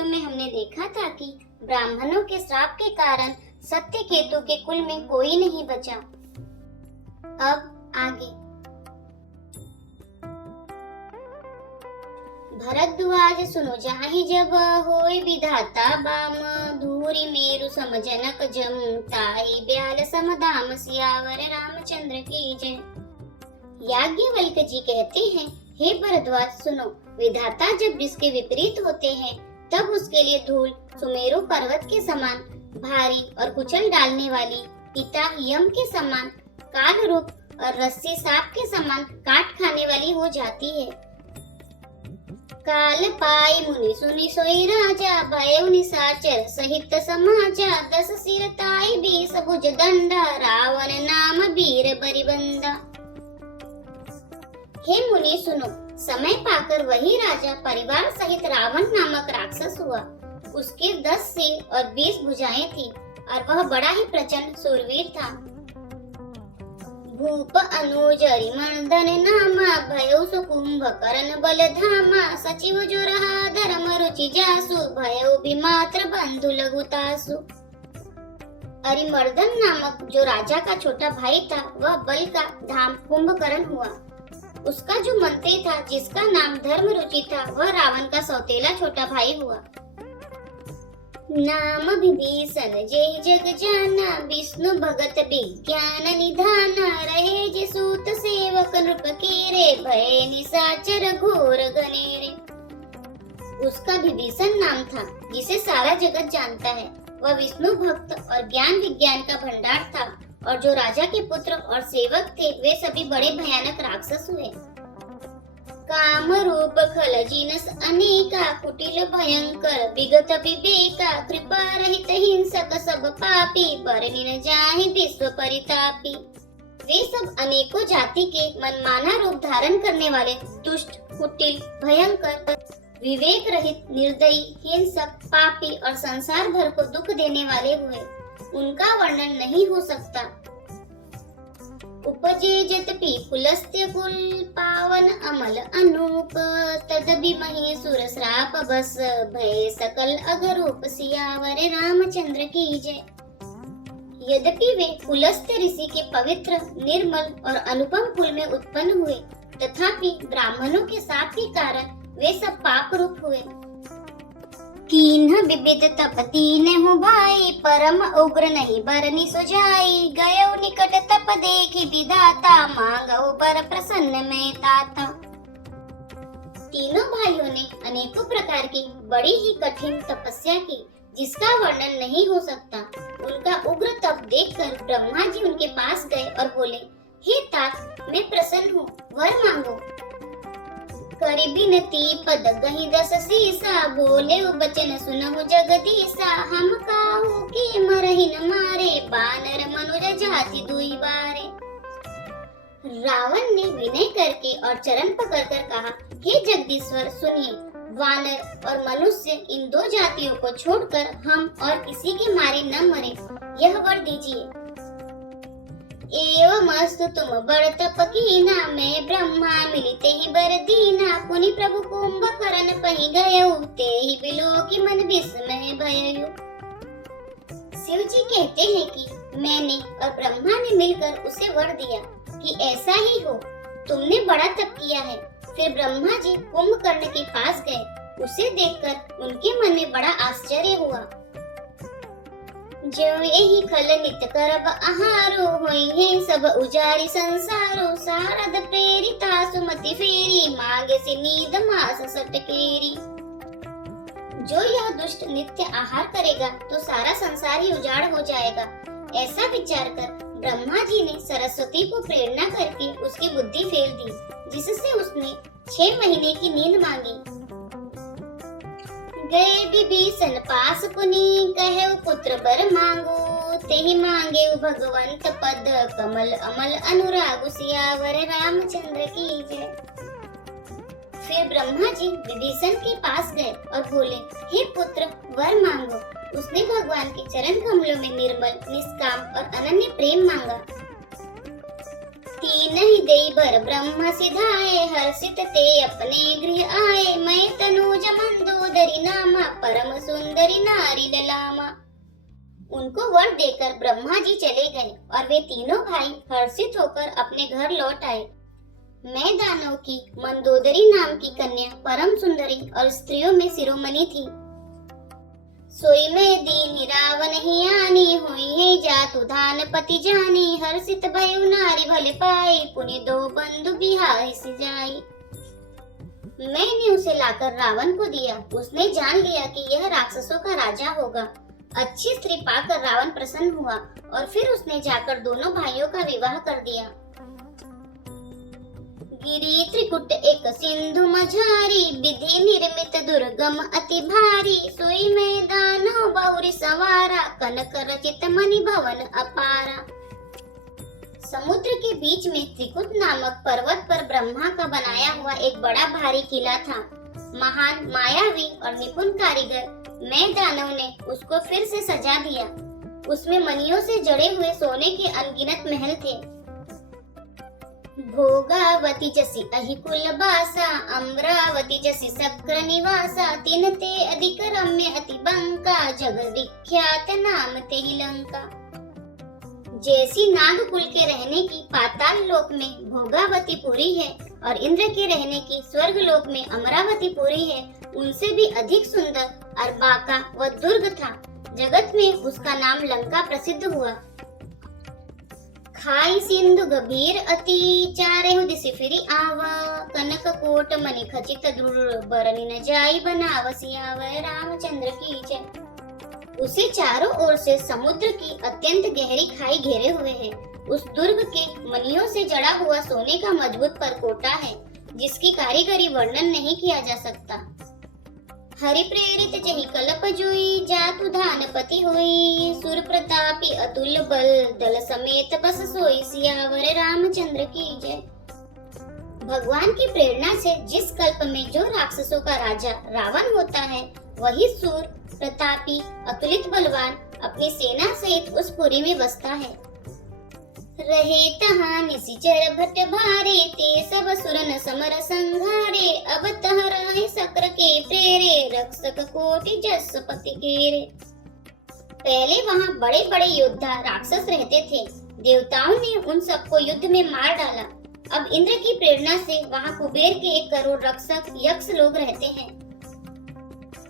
Video में हमने देखा था कि ब्राह्मणों के श्राप के कारण सत्यकेतु के कुल में कोई नहीं बचा। अब आगे। भरद्वाज सुनो जाहि जब होय विधाता बाम, धूरी मेरु सम जनक जम, ताहि ब्याल समदाम, सियावर रामचंद्र की जय। याज्ञवल्क्य जी कहते हैं, हे भरद्वाज सुनो, विधाता जब जिसके विपरीत होते हैं तब उसके लिए धूल सुमेरु पर्वत के समान भारी और कुचल डालने वाली, पिता यम के समान काल रूप और रस्सी सांप के समान काट खाने वाली हो जाती है। काल पाई मुनि सुनि सोई राजा, भयउ निशाचर सहित समाजा, 10 सिर ताई 20 भुज दंडा, रावण नाम वीर बरिबंदा। हे मुनि सुनो, समय पाकर वही राजा परिवार सहित रावण नामक राक्षस हुआ। उसके 10 सिर और 20 भुजाएं थी और वह बड़ा ही प्रचंड शूरवीर था। भूप अनुज मर्दन नामा, भयउ सुकुंभ करण बल धामा, सचिव जो रहा धर्म रुचि जासु, भयउ विमात्र बंधु लघुतासु। अरिमर्दन नामक जो राजा का छोटा भाई था वह बल का धाम कुंभकर्ण हुआ। उसका जो मंत्री था जिसका नाम धर्मरुचि था वह रावण का सौतेला छोटा भाई हुआ। नाम विभीषण जय जग जाना, विष्णु भगत विज्ञान निधाना, रहे जे सूत सेवक नृप केरे, भय निशाचर घोर गनेरे। उसका विभीषण नाम था जिसे सारा जगत जानता है। वह विष्णु भक्त और ज्ञान विज्ञान का भंडार था और जो राजा के पुत्र और सेवक थे वे सभी बड़े भयानक राक्षस हुए। काम रूप खल जिनस अनेका, कुटिल भयंकर विगत विवेका, कृपा रहित हिंसक सब पापी, बरनि न जाहि विश्व परितापी। वे सब अनेकों जाति के मनमाना रूप धारण करने वाले दुष्ट, कुटिल, भयंकर, विवेक रहित, निर्दयी, हिंसक, पापी और संसार भर को दुख देने वाले हुए। उनका वर्णन नहीं हो सकता। उपजे जतपि पुलस्त्य कुल, पावन अमल अनूप, तदपि मही सुर श्राप बस, भय सकल अगरूप, सियावर रामचंद्र की जय। यद्यपि वे पुलस्त्य ऋषि के पवित्र, निर्मल और अनुपम कुल में उत्पन्न हुए, तथापि ब्राह्मणों के शाप के कारण वे सब पाप रूप हुए। कीन्ह विविध तप दीन हो भाई, परम उग्र नहीं बरनि सुजाई, गयो निकट तप देखि विधाता, मांगो बर प्रसन्न में ताता। तीनों भाइयों ने अनेकों प्रकार की बड़ी ही कठिन तपस्या की जिसका वर्णन नहीं हो सकता। उनका उग्र तप देखकर ब्रह्मा जी उनके पास गए और बोले, हे तात, मैं प्रसन्न हूँ, वर मांगो। करि बिनती पद गहि 10 सीसा, बोले बचन सुनहु जगदीसा, हम काहू के मरहि न मारे, बानर मनुज जाति दुई बारे। रावण ने विनय करके और चरण पकड़कर कहा, हे जगदीश्वर सुनिए, वानर और मनुष्य इन 2 जातियों को छोड़कर हम और किसी के मारे न मरे, यह वर दीजिए। एवमस्तु तुम बड़ तप कीना, मैं ब्रह्मा मिलिते ही बर दीना, पुनि प्रभु कुंभकर्ण पहि गयउ, तेहि बिलोकि मन विस्मय भयउ। शिव जी कहते हैं कि मैंने और ब्रह्मा ने मिलकर उसे वर दिया कि ऐसा ही हो। तुमने बड़ा तप किया है। फिर ब्रह्मा जी कुंभकर्ण के पास गए। उसे देखकर उनके मन में बड़ा आश्चर्य हुआ। जो यही खल नित करब आहारो, होई है सब उजारी संसारो, सारद प्रेरिता सुमति फेरी, मांगे से नींद मास सटकेरी। जो यह दुष्ट नित्य आहार करेगा तो सारा संसार ही उजाड़ हो जाएगा। ऐसा विचार कर ब्रह्मा जी ने सरस्वती को प्रेरणा करके उसकी बुद्धि फेर दी, जिससे उसने 6 महीने की नींद मांगी। गए विभीषण पास पुनि, कहे पुत्र बर मांगो, तेहि मांगे भगवंत पद, कमल अमल अनुराग, सियावर रामचंद्र की जय। फिर ब्रह्मा जी विभीषण के पास गए और बोले, हे पुत्र वर मांगो। उसने भगवान के चरण कमलों में निर्मल, निष्काम और अनन्य प्रेम मांगा। 3 नहीं देई भर ब्रह्म सिधाए, हर्षित ते अपने गृह आए। मैं तनूज मंदोदरी नामा, परम सुंदरी नारी ललामा। उनको वर देकर ब्रह्मा जी चले गए और वे तीनों भाई हर्षित होकर अपने घर लौट आए। मैं दानव की मंदोदरी नाम की कन्या परम सुंदरी और स्त्रियों में शिरोमणि थी। सोई में दीन रावण ही आनी, हुई है जातु धान पति जानी। हर्षित भयो नारी भले पाई, पुनि दो बंधु बिहाई सी जाई। मैंने उसे लाकर रावण को दिया। उसने जान लिया कि यह राक्षसों का राजा होगा। अच्छी स्त्री पाकर रावण प्रसन्न हुआ और फिर उसने जाकर दोनों भाइयों का विवाह कर दिया। गिरी त्रिकुट एक सिंधु मझारी, विधि निर्मित दुर्गम अति भारी। सोई में दानव बहुरी सवारा, कनक रचित मणि भवन अपारा। समुद्र के बीच में त्रिकुट नामक पर्वत पर ब्रह्मा का बनाया हुआ एक बड़ा भारी किला था। महान, मायावी और निपुण कारीगर मैं दानव ने उसको फिर से सजा दिया। उसमें मणियों से जड़े हुए सोने के अनगिनत महल थे। भोगावती जसी अहिकुल बासा, अमरावती जसी सक्र निवासा। तिन ते अधिक रम्य अति बंका, जगत विख्यात नाम ते ही लंका। जैसी नागकुल के रहने की पाताल लोक में भोगावती पुरी है और इंद्र के रहने की स्वर्ग लोक में अमरावती पुरी है, उनसे भी अधिक सुंदर और बाका व दुर्ग था। जगत में उसका नाम लंका प्रसिद्ध हुआ। खाई सिंधु गंभीर अति, चारेहु दिशि फिरी आवा। कनक कोट मणि खचित दृढ़, बरनी न जाई बनावसी आवा। रामचंद्र की जय। उसे चारों ओर से समुद्र की अत्यंत गहरी खाई घेरे हुए है। उस दुर्ग के मणियों से जड़ा हुआ सोने का मजबूत परकोटा है, जिसकी कारीगरी वर्णन नहीं किया जा सकता। हरि प्रेरित जहि कल्प जोई, जातु धानपति होई। सुर प्रतापी अतुल बल, दल समेत बस सोई। सियावर रामचंद्र की जय। भगवान की प्रेरणा से जिस कल्प में जो राक्षसों का राजा रावण होता है, वही सूर प्रतापी अतुलित बलवान अपनी सेना सहित उस पुरी में बसता है। रहे तहाँ निशिचर भट भारे, ते सब सुरन समर संघारे। अब तह रहे सक्र के प्रेरे, रक्षक कोटि जस पति केरे। पहले वहाँ बड़े बड़े योद्धा राक्षस रहते थे। देवताओं ने उन सबको युद्ध में मार डाला। अब इंद्र की प्रेरणा से वहाँ कुबेर के 1 करोड़ रक्षक यक्ष लोग रहते हैं।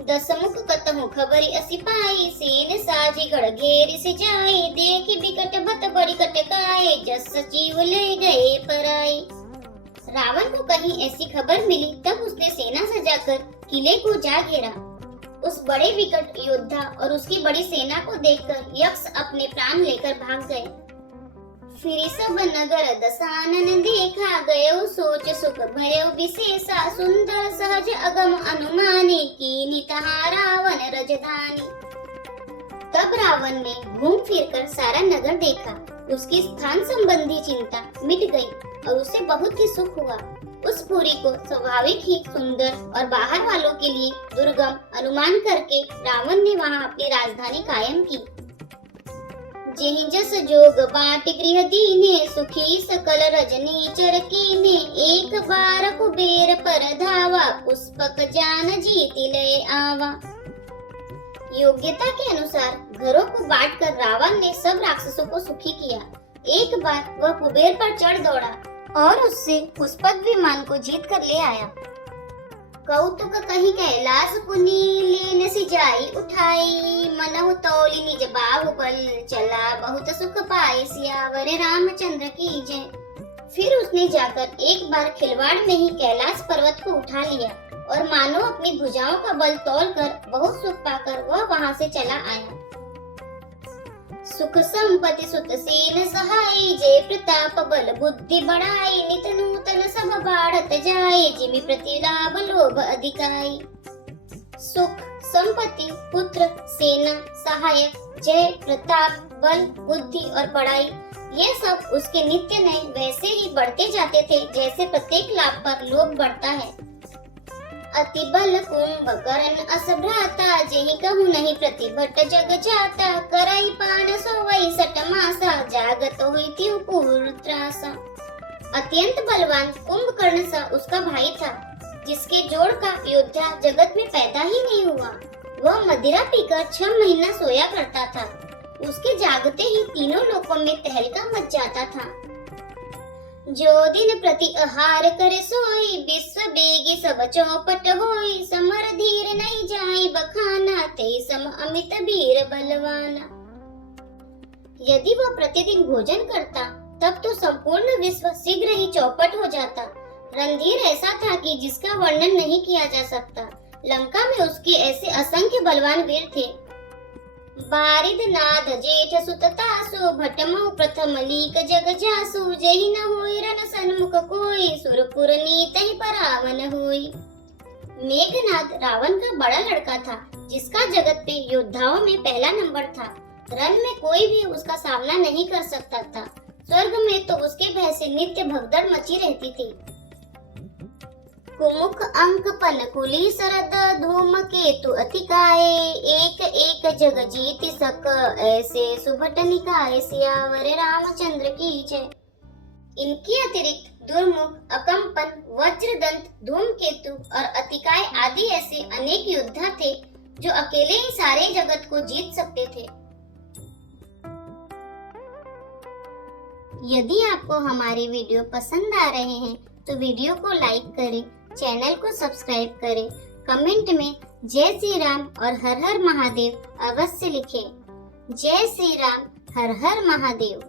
दसमुख कतहु खबरी असी पाई, सेन साजी गढ़ घेरी से जाए। देखी बिकट भत बड़ी कटकाए, जस सचिव ले गए पराई। रावण को कहीं ऐसी खबर मिली, तब उसने सेना सजाकर किले को जा घेरा। उस बड़े विकट योद्धा और उसकी बड़ी सेना को देखकर यक्ष अपने प्राण लेकर भाग गए। फिर सब नगर दसानन देखा, गयो सोच सुख भयो विशेषा। सुंदर सहज अगम अनुमानी, कीनी तहाँ रावण रजधानी। तब रावण ने घूम फिरकर सारा नगर देखा। उसकी स्थान संबंधी चिंता मिट गई और उसे बहुत ही सुख हुआ। उस पुरी को स्वाभाविक ही सुंदर और बाहर वालों के लिए दुर्गम अनुमान करके रावण ने वहाँ अपनी राजधानी कायम की। जेहि जस जोग बाट गृह दीने, सुखी सकल रजनी चर कीने। एक बार कुबेर पर धावा, पुष्पक जान जीति लय आवा। योग्यता के अनुसार घरों को बांटकर रावण ने सब राक्षसों को सुखी किया। एक बार वह कुबेर पर चढ़ दौड़ा और उससे पुष्पक विमान को जीत कर ले आया। कौतुक कहीं कैलाश पुनि, लेन सी जाई उठाई। मनहु तौली निज बाहुबल, चला बहुत सुख पाए। सियावर रामचंद्र की जय। फिर उसने जाकर एक बार खिलवाड़ में ही कैलाश पर्वत को उठा लिया और मानो अपनी भुजाओं का बल तोलकर बहुत सुख पाकर वह वहां से चला आया। सुख संपत्ति सुत सेन सहाय, जय प्रताप बल बुद्धि बढ़ाई। नित नूतन सब बाढ़त जाए, जिमि प्रति लाभ लोभ अधिकाई। सुख, संपत्ति, पुत्र, सेना, सहायक, जय, प्रताप, बल, बुद्धि और पढ़ाई, ये सब उसके नित्य नए वैसे ही बढ़ते जाते थे जैसे प्रत्येक लाभ पर लोभ बढ़ता है। अति बल कुंभकर्ण अस भ्राता, जेहि कहूँ नहीं प्रतिभट जग जाता। करई पान सोवई सट मासा, जागत हुई त्यू पूर्ण त्रासा। अत्यंत बलवान कुंभकर्ण सा उसका भाई था, जिसके जोड़ का योद्धा जगत में पैदा ही नहीं हुआ। वह मदिरा पीकर 6 महीना सोया करता था। उसके जागते ही तीनों लोकों में तहलका मच जाता था। जो दिन प्रति आहार करे सोई, विश्व बेगी सब चौपट होई। समर धीर नहीं जाई बखाना, ते सम अमित वीर बलवाना। यदि वह प्रतिदिन भोजन करता तब तो संपूर्ण विश्व शीघ्र ही चौपट हो जाता। रणधीर ऐसा था कि जिसका वर्णन नहीं किया जा सकता। लंका में उसके ऐसे असंख्य बलवान वीर थे। बारिद नाद जेठ सुत तासु, भटमौ प्रथम लीक जग जासु। जहि न होई रन सन्मुख कोई, सुरपुर नीत ही परावन होई। मेघनाद रावण का बड़ा लड़का था, जिसका जगत पे योद्धाओं में पहला नंबर था। रण में कोई भी उसका सामना नहीं कर सकता था। स्वर्ग में तो उसके भय से नित्य भगदड़ मची रहती थी। कुमुख अंक पनकुली सरद, धूम केतु अतिकाये। एक एक जग जीति सक, ऐसे सुभट निकाय। सियावर रामचंद्र की जय। इनके अतिरिक्त दुर्मुख, अकंपन, वज्रदंत, धूमकेतु और अतिकाय आदि ऐसे अनेक योद्धा थे जो अकेले ही सारे जगत को जीत सकते थे। यदि आपको हमारे वीडियो पसंद आ रहे हैं तो वीडियो को लाइक करें, चैनल को सब्सक्राइब करें, कमेंट में जय श्री राम और हर हर महादेव अवश्य लिखें। जय श्री राम, हर हर महादेव।